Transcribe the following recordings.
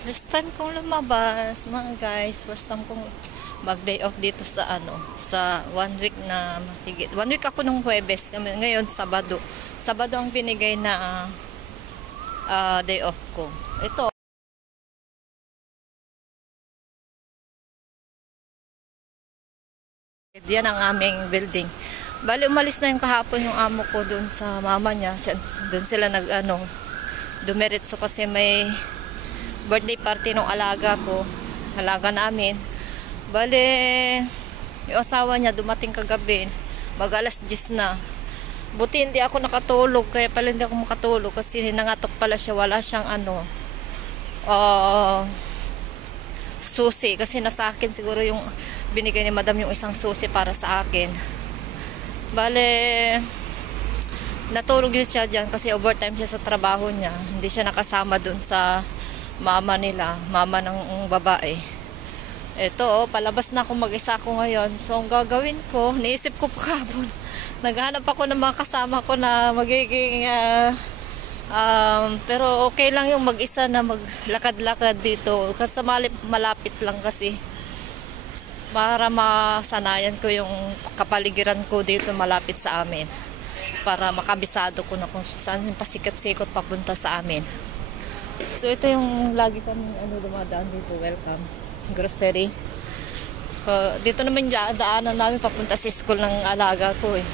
First time kong lumabas, mga guys. First time kong mag-day off dito sa sa 1 week na mahigit. 1 week ako nung Huwebes. Ngayon, Sabado. Sabado ang binigay na day off ko. Ito. Yan ang aming building. Bali, umalis na yung kahapon yung amo ko doon sa mama niya. Doon sila dumiretso kasi may birthday party ng alaga ko. Alaga namin. Bali, yung asawa niya dumating kagabi. Mag alas 10 na. Buti hindi ako nakatulog. Kaya pala hindi ako makatulog kasi nangatok pala siya. Wala siyang susi. Kasi nasa akin siguro yung binigay ni madam yung isang susi para sa akin. Bale, natulog yun siya dyan kasi overtime siya sa trabaho niya. Hindi siya nakasama dun sa mama nila, mama ng babae. Ito, palabas na ako, mag-isa ko ngayon. So, ang gagawin ko, naisip ko pa kahapon. Naghahanap ako ng mga kasama ko na magiging pero okay lang yung mag-isa na maglakad-lakad dito kasi malapit lang kasi para masanayan ko yung kapaligiran ko dito malapit sa amin para makabisado ko na kung saan yung pasikat-sikot papunta sa amin. So ito yung lagi kami dumadaan dito, welcome grocery. Dito naman daanan namin papunta sa school ng alaga ko eh.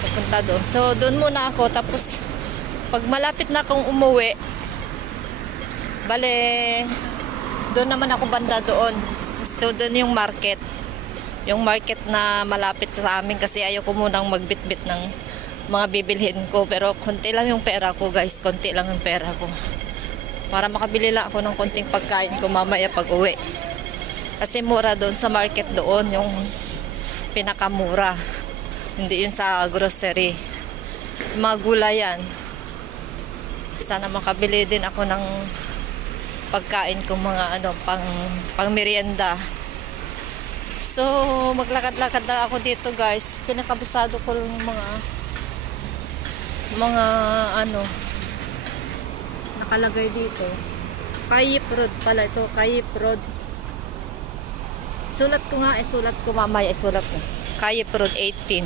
Papunta doon. So doon muna ako, tapos pag malapit na akong umuwi, bale doon naman ako banda doon. So doon yung market. Yung market na malapit sa amin kasi ayoko munang magbitbit ng mga bibilhin ko. Pero konti lang yung pera ko, guys. Konti lang yung pera ko. Para makabili lang ako ng konting pagkain ko mamaya pag uwi. Kasi mura doon sa market doon. Yung pinakamura. Hindi yun sa grocery. Mga gulay yan. Sana makabili din ako ng pagkain kong mga pang merienda. So maglakad-lakad na ako dito, guys. Pinakabisado ko yung mga nakalagay dito. Kayip Road pala ito, Kayip Road. Sulat ko mamaya, isulat ko. Kayip Road 18.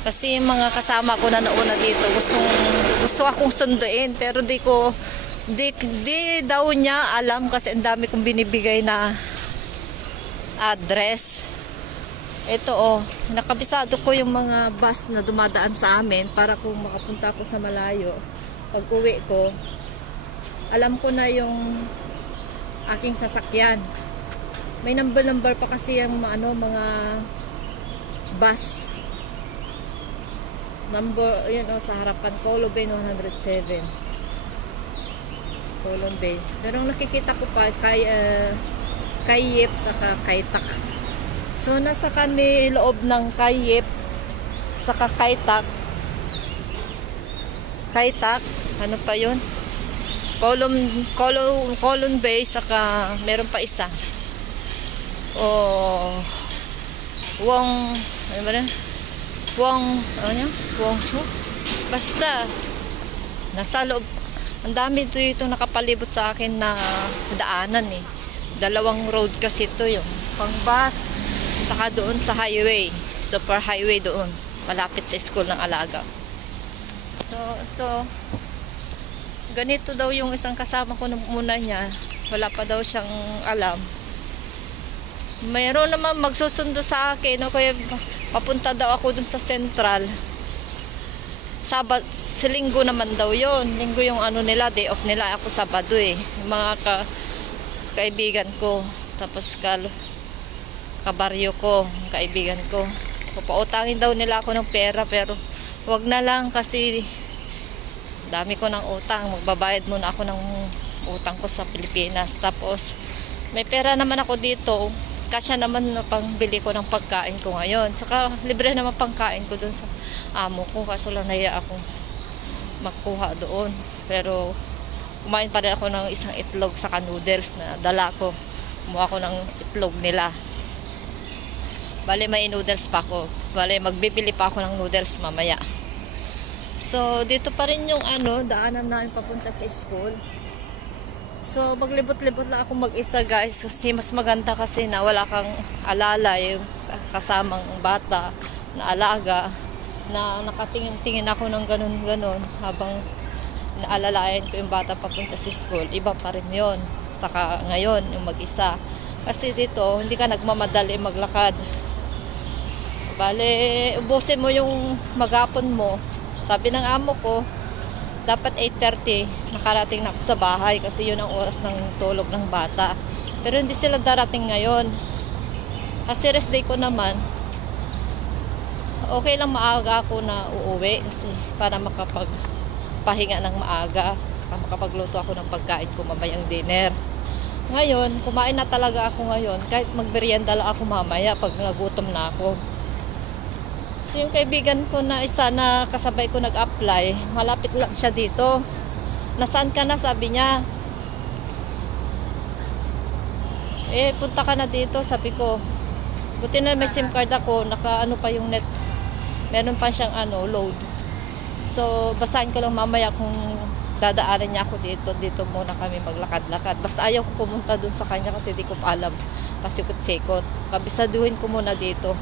Kasi yung mga kasama ko na nauna dito, gusto akong sunduin, pero di daw niya alam kasi ang dami kong binibigay na address. Ito nakabisado ko yung mga bus na dumadaan sa amin para kung makapunta ako sa malayo. Pag uwi ko, alam ko na yung aking sasakyan. May number pa kasi yung mga bus. Number, yun sa harapan, Colon Bay 107. Colon Bay. Pero nakikita ko pa Kayip saka Kaitak. So nasa kami loob ng Kayip saka Kaitak. Ano pa yun? Colon Bay saka meron pa isa. Wongsu. Basta nasa loob. Ang dami ito nakapalibot sa akin na daanan eh. Dalawang road kasi ito, yung pang bus saka doon sa highway, super highway doon malapit sa school ng alaga. So ito, ganito daw yung isang kasama ko nung muna niya, wala pa daw siyang alam. Mayroon naman magsusundo sa akin, kaya papunta daw ako dun sa Central. Sa linggo naman daw yon. Linggo yung nila, day off nila. Ako Sabado eh. Yung mga kaibigan ko. Tapos kabaryo ko, kaibigan ko. Papautangin daw nila ako ng pera, pero wag na lang kasi dami ko ng utang. Magbabayad muna ako ng utang ko sa Pilipinas. Tapos may pera naman ako dito. Kasya naman na pangbili ko ng pagkain ko ngayon. Saka libre naman pangkain ko dun sa amo ko. Kaso lang naiya ako makuha doon. Pero kumain pa rin ako ng isang itlog sa noodles na dala ko. Kumuha ko ng itlog nila. Bale may noodles pa ako. Bale magbibili pa ako ng noodles mamaya. So dito pa rin yung daanan namin papunta sa school. So, maglibot-libot lang ako mag-isa guys kasi mas maganda kasi na wala kang alalay, kasamang bata na alaga na nakatingin-tingin ako ng ganun-ganun habang naalalayan ko yung bata papunta sa school. Iba pa rin yun. Saka ngayon, yung mag-isa. Kasi dito, hindi ka nagmamadali maglakad. Bale, ubusin mo yung maghapon mo. Sabi ng amo ko, dapat 8:30 nakarating na ako sa bahay kasi yun ang oras ng tulog ng bata. Pero hindi sila darating ngayon. Kasi rest day ko naman, okay lang maaga ako na uuwi kasi para makapagpahinga ng maaga. Saka makapagluto ako ng pagkain ko mamayang dinner. Ngayon, kumain na talaga ako ngayon. Kahit magmerienda lang ako mamaya pag nagutom na ako. So, yung kaibigan ko na isa na kasabay ko nag-apply, malapit lang siya dito. Nasaan ka na? Sabi niya. Punta ka na dito. Sabi ko, buti na may SIM card ako. Naka pa yung net. Meron pa siyang load. So, basahin ko lang mamaya kung dadaanan niya ako dito. Dito muna kami maglakad-lakad. Basta ayaw ko pumunta dun sa kanya kasi di ko pa alam. Pasikot-sikot. Kabisaduhin ko muna dito.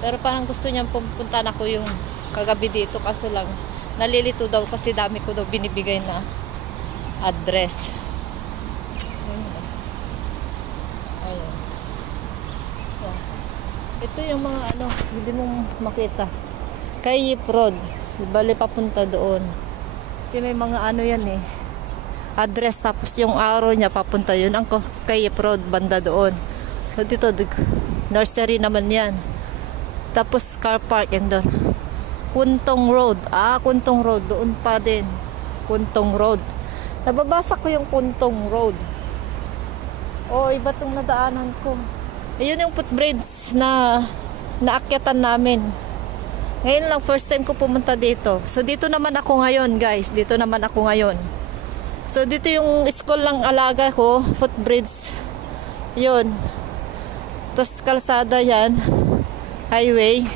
Pero parang gusto niyang pupunta na ko yung kagabi dito. Kaso lang, nalilito daw kasi dami ko daw binibigay na address. Ayun. Ito yung mga hindi mong makita. Kay Prod. Bali papunta doon. Kasi may mga yan address. Tapos yung arrow niya papunta yun. Ang kay Prod banda doon. So dito, nursery naman yan. Tapos car park and doon. Kuntong Road. Kuntong Road. Doon pa din. Kuntong Road. Nababasa ko yung Kuntong Road. Iba tong nadaanan ko. Ayun yung footbridge na naakyatan namin. Ngayon lang, first time ko pumunta dito. So, dito naman ako ngayon, guys. Dito naman ako ngayon. So, dito yung school ng alaga ko. Footbridge. Yun. Tapos, kalsada yan. Highway.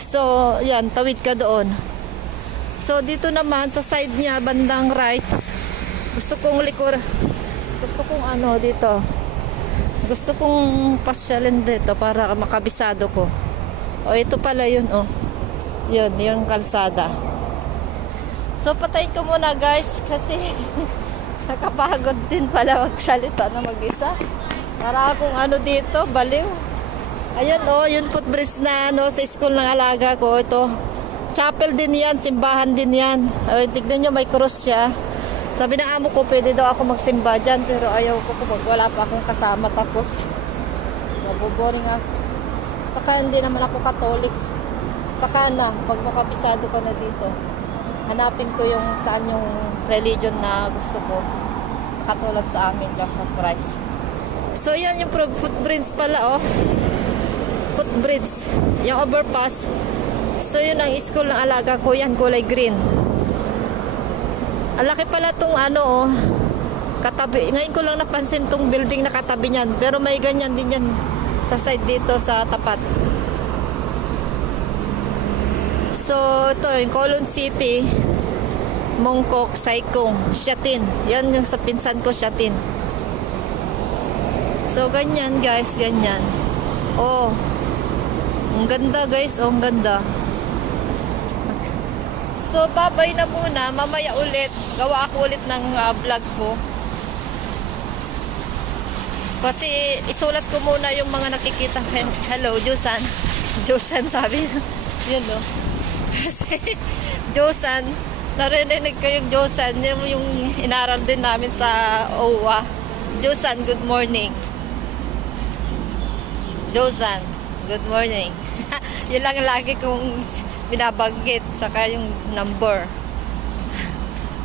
So, yan, tawid ka doon. So, dito naman, sa side niya, bandang right, gusto kong dito. Gusto kong pasyalin dito para makabisado ko. Ito pala yun, Yun, yung kalsada. So, patayin ko muna, guys, kasi nakapagod din pala magsalita na mag-isa. Para akong dito, baliw. Ayun, yung footbridge na sa school ng alaga ko. Ito, chapel din yan, simbahan din yan. Tignan nyo, may cross siya. Sabi ng amo ko, pwede daw ako magsimba dyan. Pero ayaw ko kapag wala pa akong kasama. Tapos, maboboring ako. Saka hindi naman ako Katolik. Saka na, pag makabisado ka na dito, hanapin ko yung saan yung religion na gusto ko. Katulad sa amin, Church of Christ. So, yan yung footbridge pala, Footbridge. Yung overpass. So, yun ang school ng alaga ko. Yan, kulay green. Alaki pala tong katabi. Ngayon ko lang napansin tong building na katabi niyan. Pero may ganyan din yan sa side dito sa tapat. So, ito yung Colon City, Mongkok, Saikong, Shatin. Yan yung sa pinsan ko, Shatin. So, ganyan guys, ganyan. Ang ganda guys, ang ganda. So, babay na muna. Mamaya ulit, gawa ako ulit ng vlog ko. Kasi isulat ko muna yung mga nakikita. Hello, Josan. Josan sabi. Yun Kasi Josan, narinig ko yung Josan. Yung inaral din namin sa OWA. Josan, good morning. Josan, good morning. Yun lang lagi kong binabanggit. Saka yung number.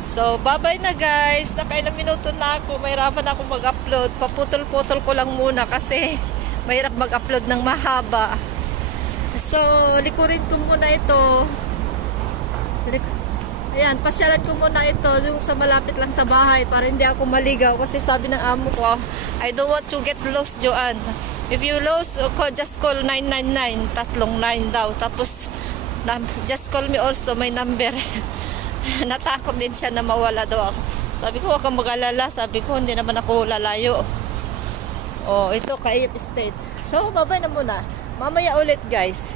So, bye-bye na guys. Nakailang minuto na ako. Mahirapan ako mag-upload. Paputol-putol ko lang muna kasi mahirap mag-upload ng mahaba. So, likurin ko muna ito. Ayan, pasyalan ko muna ito yung sa malapit lang sa bahay para hindi ako maligaw. Kasi sabi ng amo ko, I don't want to get lost, Joanne. If you lost, just call 999. 39 daw. Tapos, just call me also. May number. Natakot din siya na mawala daw ako. So, Sabi ko, huwag kang mag-alala. Sabi ko, hindi naman ako lalayo. Oh, ito, Kaayap Estate. So, babay na muna. Mamaya ulit, guys.